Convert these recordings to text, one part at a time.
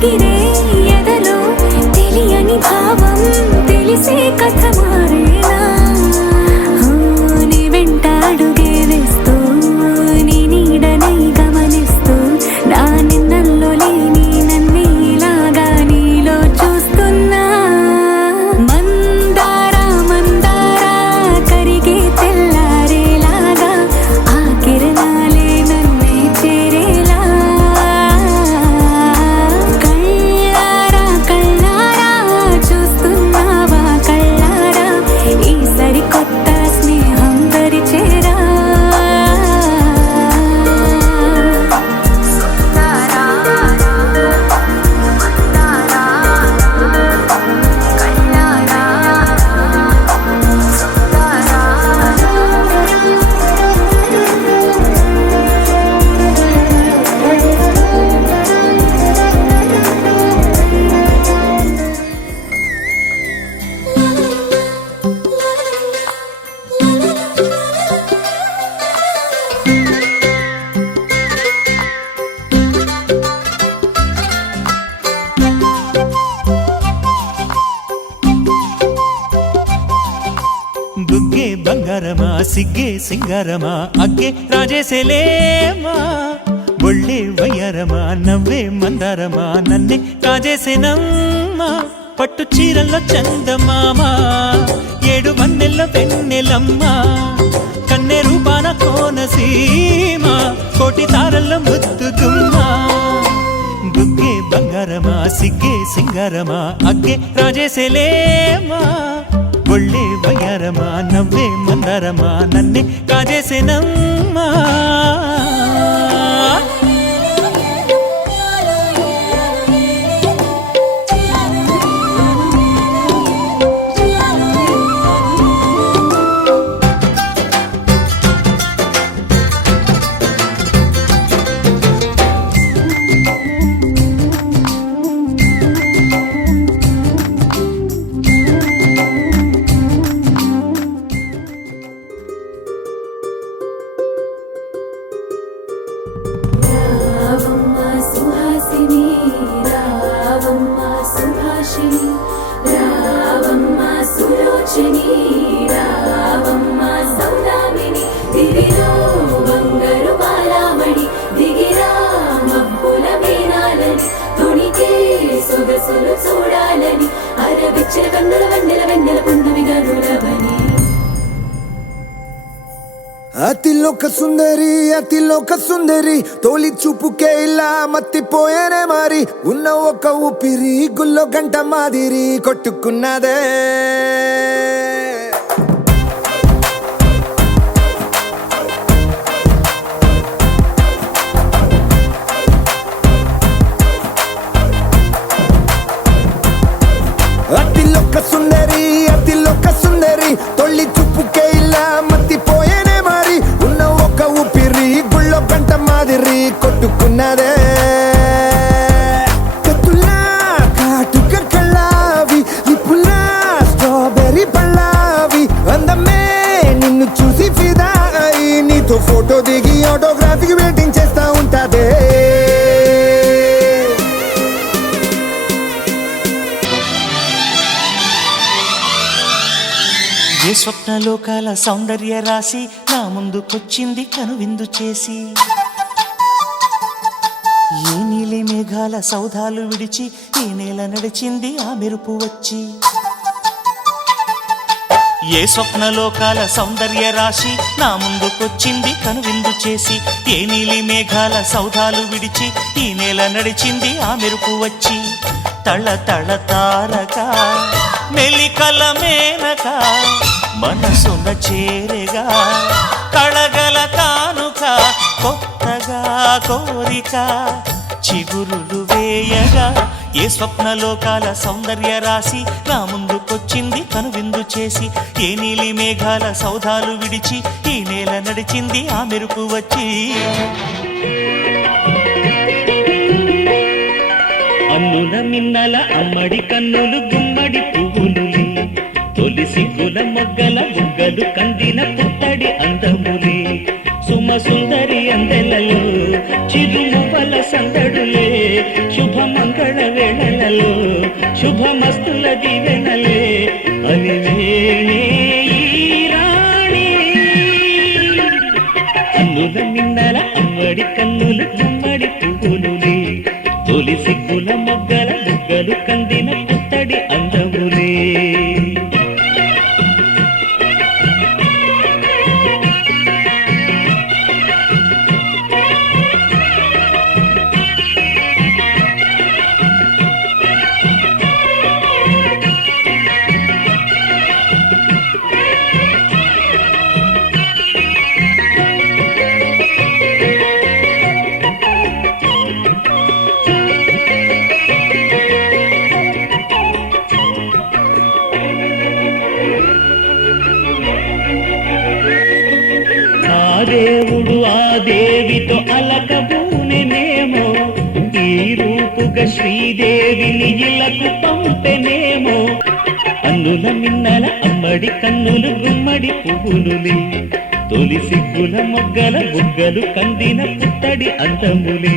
ఎగిరే ఎదలో తెలియని భావం తెలిసే కథ మారేనా నీ వెంట అడుగే వేస్తూ నీ నీడనై గమనిస్తూ నా నిన్నల్లో లేని నన్నే ఇలాగా నీలో చూస్తున్నా మందారా మందారా కరిగే తెల్లారేలాగా ఆ కిరణాలే నన్నే చేరేలా కళ్ళారా కళ్ళారా చూస్తున్నావా కళ్ళారా ఈ సరికొత్త స్నేహం పరిచేరా బుగ్గే బంగారమా సిగ్గే సింగారమా అగ్గే రాజేసేలేమా ఒళ్ళే వయ్యారమా నవ్వే మందారమా నన్నే కాజేసేనమ్మా పట్టు చీరల్లో చందమామా ఏడు వన్నెల్ల వెన్నెలమ్మా కన్నె రూపాన కోనసీమ కోటి తారల్లో ముద్దుగుమ్మా బుగ్గే బంగారమా సిగ్గే సింగారమా అగ్గే రాజేసేలేమా ఒళ్ళే వయ్యారమా నవ్వే మందారమా నన్నే కాజేసేనమ్మా రావమ్మ సుహాసిని రావమ్మ సుభాషిణి రావమ్మ సులోచని రావమ్మ సౌదామిని దివిలో బంగారు బాలామణి దిగిరా మబ్బుల మేనాలని తొణికే సొగసులు చూడాలని అరవిచ్చల కన్నుల వెన్నెల వెన్నెల పున్నమి గనులవని అతిలోక సుందరి తోలి చూపుకే ఇలా మత్తిపోయేనే మారి ఉన్న ఒక ఊపిరి గుల్లో గంట మాదిరి కొట్టుకున్నదే అతిలోక సుందరి తొలి చూపుకే ఇలా మత్తిపోయేనే మారి ఉన్న ఒక ఊపిరి గుళ్ళో గంట మాదిరి కొట్టుకున్నదే కత్తులా కాటుక కళ్ళావి లిప్పులా స్ట్రాబెర్రీ పళ్ళావి అందమే నిన్ను చూసి ఫిదా అయి నీతో ఫోటో దిగి ఆటోగ్రాఫీకి వెయిటింగ్ చేస్తా ఉంటాదే ఏ స్వప్నలోకాల సౌందర్య రాశి నా ముందుకొచ్చింది కనువిందు చేసి ఏ నీలి మేఘాల సౌధాలు విడిచి ఈ నేల నడిచింది ఆ మెరుపు వచ్చి ఏ స్వప్నలోకాల సౌందర్య రాశి నా ముందుకొచ్చింది కనువిందు చేసి ఏ నీలి మేఘాల సౌధాలు విడిచి ఈ నేల నడిచింది ఆ మెరుపు వచ్చి తళ తళ తారక మెలికల మేనక మనసున చేరేగా కళగల కానుక కొత్తగా కోరిక చిగురులు వేయగా ఏ స్వప్నలోకాల సౌందర్య రాశి నా ముందుకొచ్చింది కనువిందు చేసి ఏ నీలి మేఘాల సౌధాలు విడిచి ఈ నేల నడిచింది ఆ మెరుపు వచ్చి అన్నుల మిన్నల అమ్మడి కన్నులు గుమ్మడి పువ్వులులే తొలి సిగ్గుల మొగ్గల బుగ్గలు కందిన పుట్టడి అందములే సుమ సుందరి అందెలలో చిరుమువ్వల సందడులే శుభ మంగళ సిగ్గుల మొగ్గల బుగ్గలు కందిన పుత్తడి అందములే దేవుడు ఆ దేవితో అలకబూనెనేమో ఈ రూపుగా శ్రీదేవిని ఇలకు పంపెనేమో అన్నుల మిన్నల అమ్మడి కన్నులు గుమ్మడి పువ్వులులే తొలి సిగ్గుల మొగ్గల బుగ్గలు కందిన పుత్తడి అందములే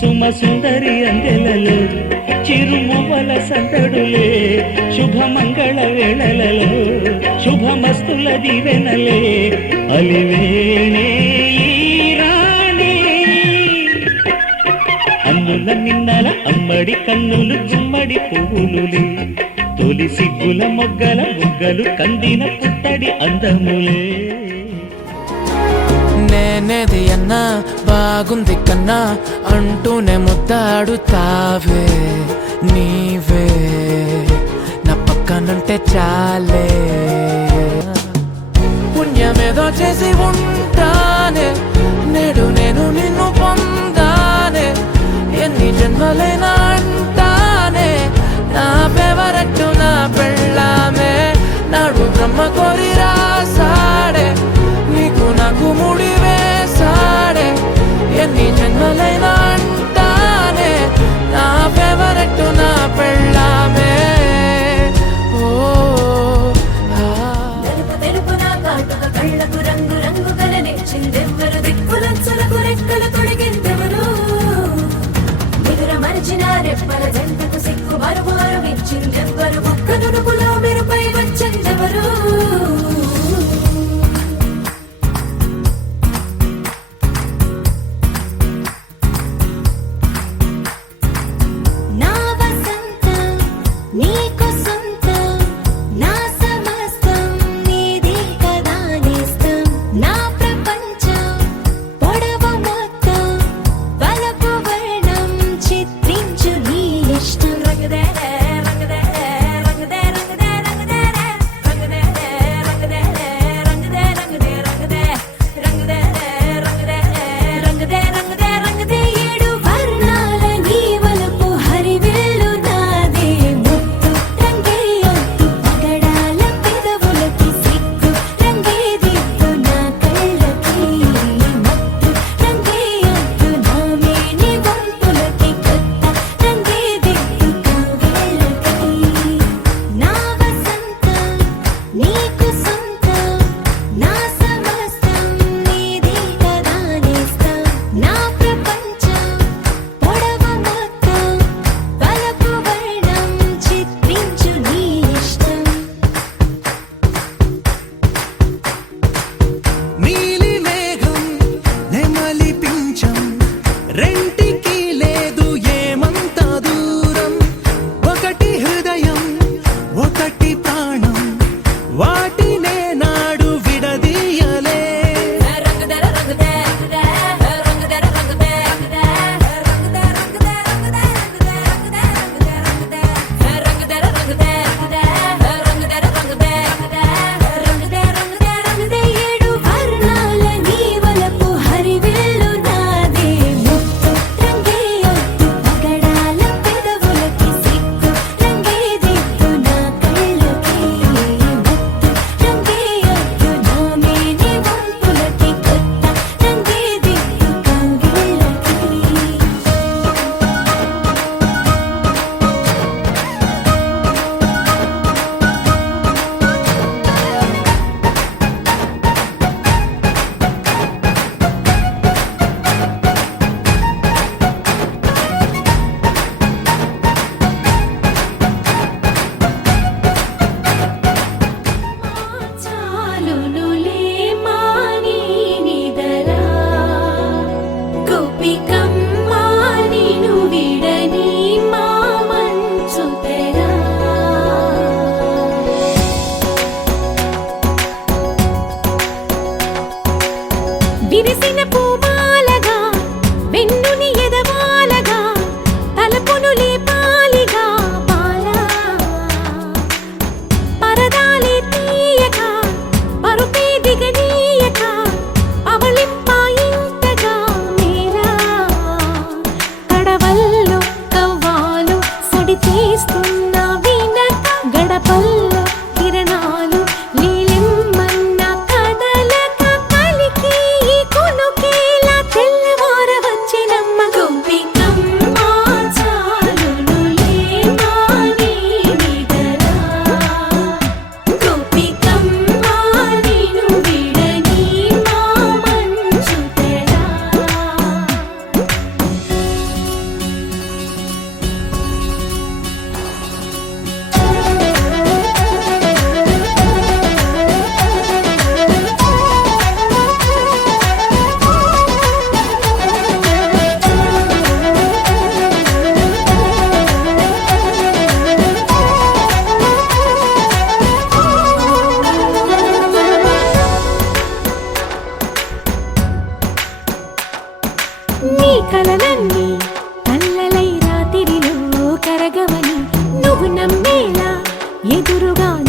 సుమ సుందరి అందెలలో చిరుమువల సందడులే శుభమంగళ వేళలలో శుభమస్తుల దీవెనలే అలివేణే రాణి అన్నుల నిన్నల అమ్మడి కన్నులు గుమ్మడి పువ్వులులే తొలి సిగ్గుల మొగ్గల బుగ్గలు కందిన పుత్తడి అందములే నేనేది అన్నా బాగుంది కన్నా అంటూనే ముద్దాడుతావే నీవే నా పక్కనుంటే చాలే పుణ్యమేదో చేసి ఉంటానే నేడు నేను నిన్ను పొందానే ఎన్ని జన్మలైనా అంటానే నా ఫేవరెట్ నా పెళ్ళామే నాడు బ్రహ్మ కోరి రాసాడే నీకు నాకు ముడి వేసాడే ఎన్ని జన్మలైనా అంటానే నా ఫేవరెట్ నా పెళ్ళామే నలుపు తెలుపు నా కాటుక కళ్ళకు రంగు రంగు కలనిచ్చిందెవ్వరు దిక్కులంచులకు రెక్కలు తొడిగిందెవరు నిదుర మరిచిన రెప్పల జంటకు సిగ్గు మరుమారు ఇచ్చిందెవ్వరు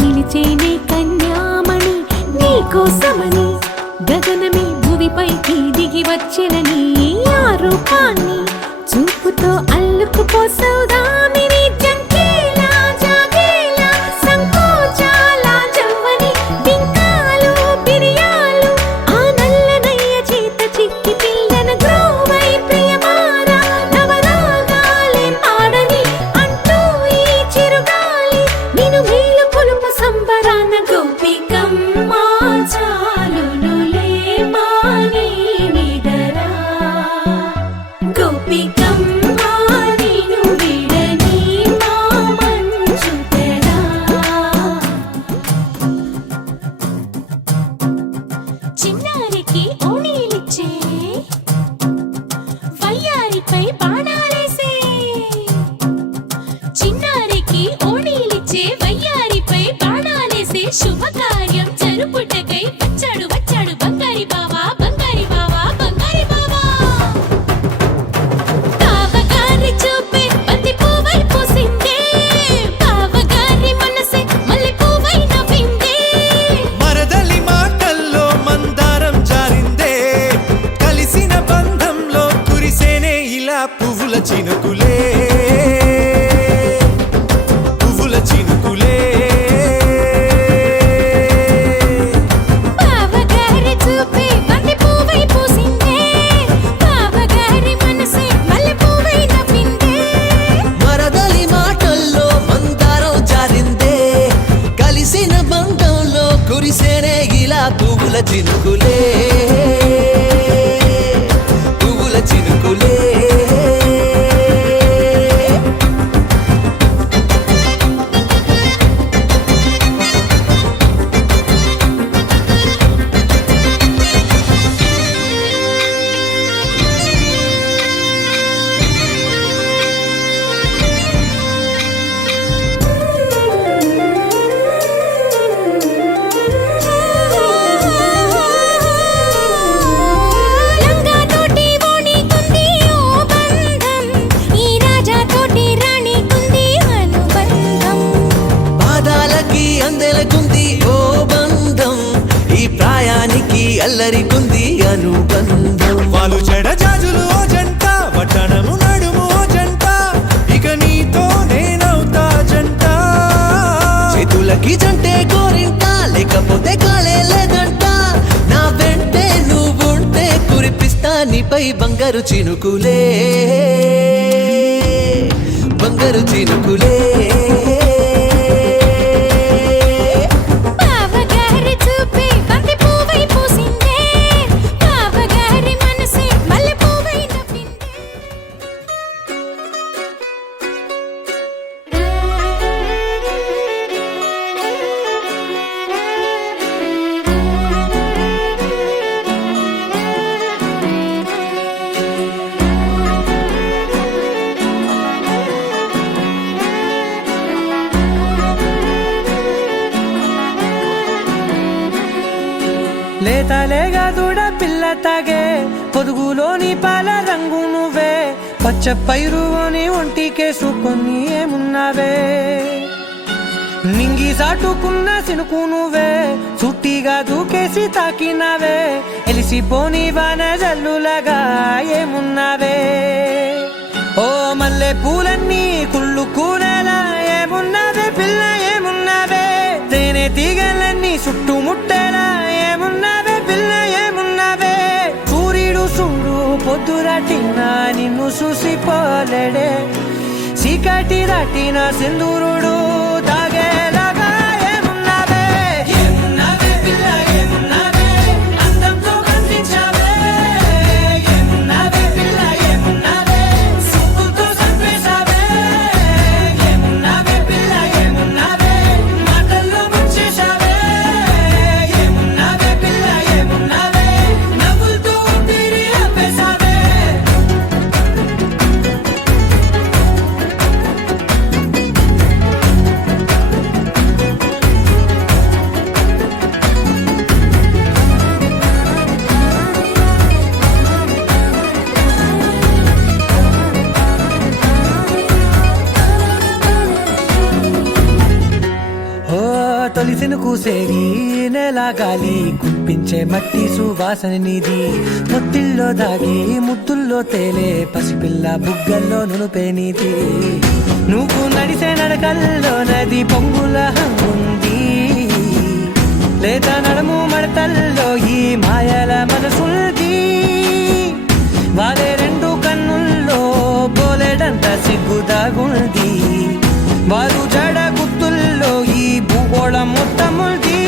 నిలిచేనే కన్యామణి నీకోసమని గగనమే భూమిపైకి దిగి వచ్చెనని ఆ రూపాన్ని చూపుతో అల్లుకుపోసౌదామిని జంకేలా జాగేలా సంకోచాల జవ్వని బింకాలు బిరియాలు ఆ నల్లనయ్య చేత చిక్కి పిల్లన గ్రోవై ప్రియమారా నవరాగాలే పాడని అంటూ ఈ చిరుగాలి నిన్ను మేలు కొలుపు సంబరాన గోపికమ్మ చాలునులే మాని నిదరా గోపికమ్మ నిన్ను విడని మా మంచు తెరా చిన్నారికి ఓణీలిచ్చే వయ్యారిపై బాణాలేసే చిన్నారికి ఓణీలిచ్చే వయ్యారిపై బాణాలేసే శుభకార్యం జరుపుటకై వచ్చాడు వచ్చాడు బంగారి బావా బంగారి బావా బంగారి బావా బావగారి చూపే బంతి పువ్వై పూసిందే బావగారి మనసే మల్లె పువ్వై నవ్విందే మరదలి మాటల్లో మందారం జారిందే కలిసిన బంధంలో కురిసేనే ఇలా పువ్వుల చినుకులే పువ్వుల చినుకులే బావగారి చూపే బంతి పువ్వై పూసిందే బావగారి మనసే మల్లె పువ్వై నవ్విందే మరదలి మాటల్లో మందారం జారిందే కలిసిన బంధంలో కురిసేనే ఇలా పువ్వుల చినుకులే పువ్వుల చినుకులే లంగా తోటి ఓణి కుంది ఓ బంధం ఈ రాజా తోటి రాణి కుంది అనుబంధం పాదాలకి అందెలకుంది ఓ బంధం ఈ ప్రాయానికి అల్లరికుంది అనుబంధం వాళ్ళు చెడజాజులు ఓ జంట వడ్డనము నడుము ఓ జంట ఇక నీతో నేనవుతా జంట చేతులకి జంటే గోరింట లేకపోతే కాలే లేదంట నా వెంటే నువ్వుంటే కురిపిస్తా నీపై బంగారు చినుకులే బంగారు చినుకులే బావగారి చూపే బంతి పువ్వై పూసిందే బావగారి మనసే మల్లె పువ్వై నవ్విందే లేతలేగా దూడ పిల్ల తాగే పొదుగులోని పాల రంగు నువ్వే పచ్చ పైరుని ఒంటికేసుకొని ఏమున్నావే నింగి సాటుకున్న సినుకు నువ్వే చుట్టిగా దూకేసి తాకినావే ఎలిసిపోని వాన జల్లులగా ఏమున్నావే ఓ మల్లె పూలన్నీ కుళ్ళు కూనేలా ఏమున్నావే పిల్ల ఏమున్నావే తేనె తీగలన్నీ చుట్టుముట్టేలా ఏమున్నావే పిల్ల ఏమున్నావే సూర్యుడు చూడు పొద్దురాటిన నిన్ను చూసిపోలేడే చీకటి దాటిన సింధూరుడు తాగేలాగా ఏమున్నావే ఏమున్నావే పిల్ల ఏమున్నావే అందంతో కనిపించావే ఏమున్నావే పిల్ల ఏమున్నావే సుక్కుతో చంపేశావే ఏమున్నావే పిల్ల ఏమున్నావే మాటల్లో ముంచేశావే ఏమున్నావే పిల్ల ఏమున్నావే నవ్వులతో ఊపిరి ఆపేశావే తొలిసిన కూసేది నెల గాలి కుప్పించే మట్టి సువాసన నీది ముత్తిల్లో దాగి ముత్తుల్లో తేలే పసిపిల్ల బుగ్గల్లో నునుపే నీది నువ్వు నడిసే నడకల్లో నది పొంగుల హంగుంది లేదా నడుము మడతల్లో ఈ మాయల మనసుంది వారే రెండు కన్నుల్లో బోలెడంత సిగ్గు దాగుంది వారు జడ గుర్తుల్లో ఈ భూగోళం మొత్తముంది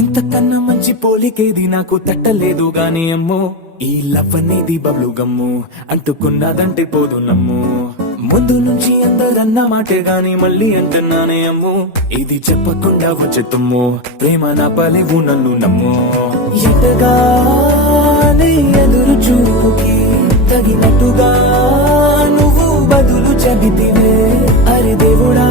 ఇంతకన్నా మంచి పోలికేది నాకు తట్టలేదు గాని అమ్మో ఈ లవ్ అనేది బబ్లు గమ్ము అంటుకున్నదంటే పోదు నమ్ము ముందు నుంచి అందరన్న మాటే గాని మళ్ళీ అంటున్నానే అమ్ము ఇది చెప్పకుండా వచ్చే తుమ్ము ప్రేమ నా పలేవు నన్ను నమ్ము ఎటగానే ఎదురు చూకి తగినట్టుగా నువ్వు బదులు చెబితివే అరే దేవుడా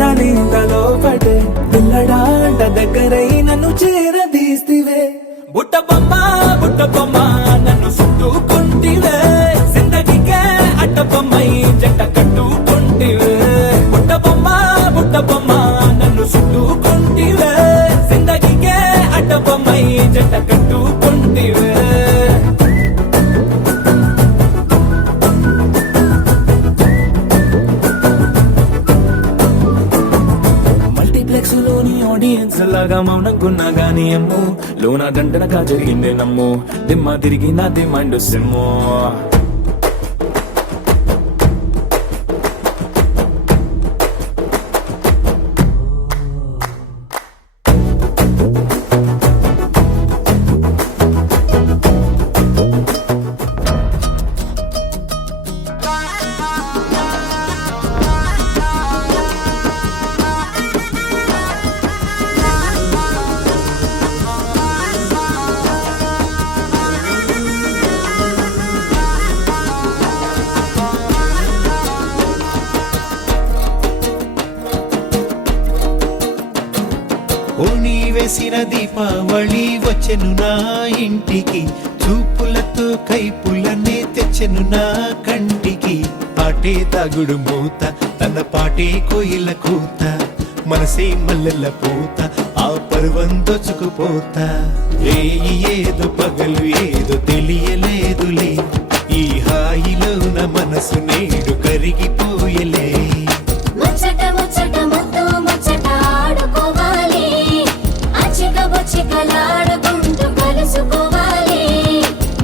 దానింతలో పడే పిల్లడాంట దగ్గరై నన్ను చేరదీస్తివే బుట్ట బొమ్మ నన్ను చుట్టుకుంటివే జిందగీకే అట్ట బొమ్మై జంట కట్టుకుంటివే బుట్ట బొమ్మ నన్ను చుట్టుకుంటివే జిందగీకే అట్ట బొమ్మై జంట కట్టుకుంటివే లోని ఆడియన్స్ లాగా మౌనంకున్నా గానీ అమ్ము లోన దండనగా జరిగిందే నమ్ము దిమ్మ తిరిగి నా దిమ్మండు సిమ్ము ఓణి వేసిన దీపావళి వచ్చెను నా ఇంటికి చూపులతో కైపులనే తెచ్చెను నా కంటికి పాటే దాగుడు మూత తన పాటే కోయిల కూత మనసే మల్లెల పూత ఆ పర్వం దోచుకుపోతా రేయి ఏదో పగలు ఏదో తెలియలేదులే ఈ హాయిలోన మనసు నేడు కరిగిపోయలే ముచ్చట ముచ్చట ముద్దు ముచ్చట ఆడుకోవాలి అచ్చిక బొచ్చికలాడుకుంటూ కలుసుకోవాలి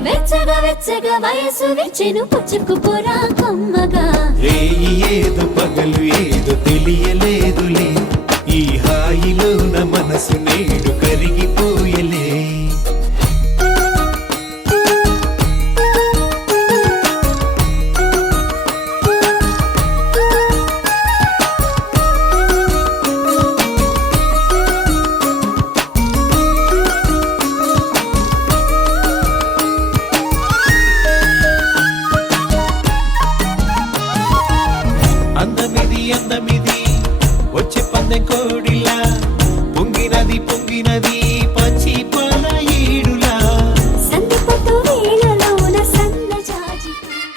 వెచ్చగా వెచ్చగా వయసు విచ్చెను పుచ్చుకుపోరా కొమ్మగా రేయి ఏదో పగలు ఏదో తెలియలేదులే ఈ హాయిలోన మనసు నేడు కరిగిపోయలే పొంగినవి